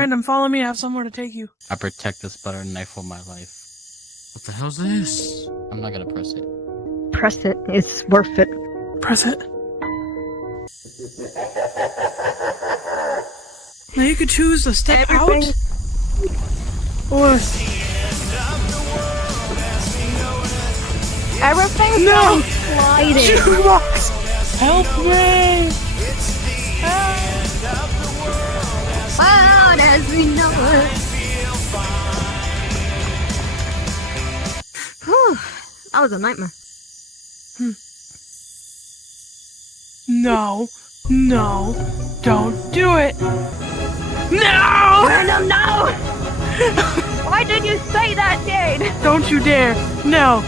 Brandon, follow me. I have somewhere to take you. I protect this butter knife for my life. What the hell's this? I'm not gonna press it. Press it. It's worth it. Press it. Now you could choose to step Everything. out or Everything's No! sliding. jukebox. Help me! Out as we know it. Whew, that was a nightmare. No, don't do it. No! Random, no! Why did you say that, Jade? Don't you dare! No!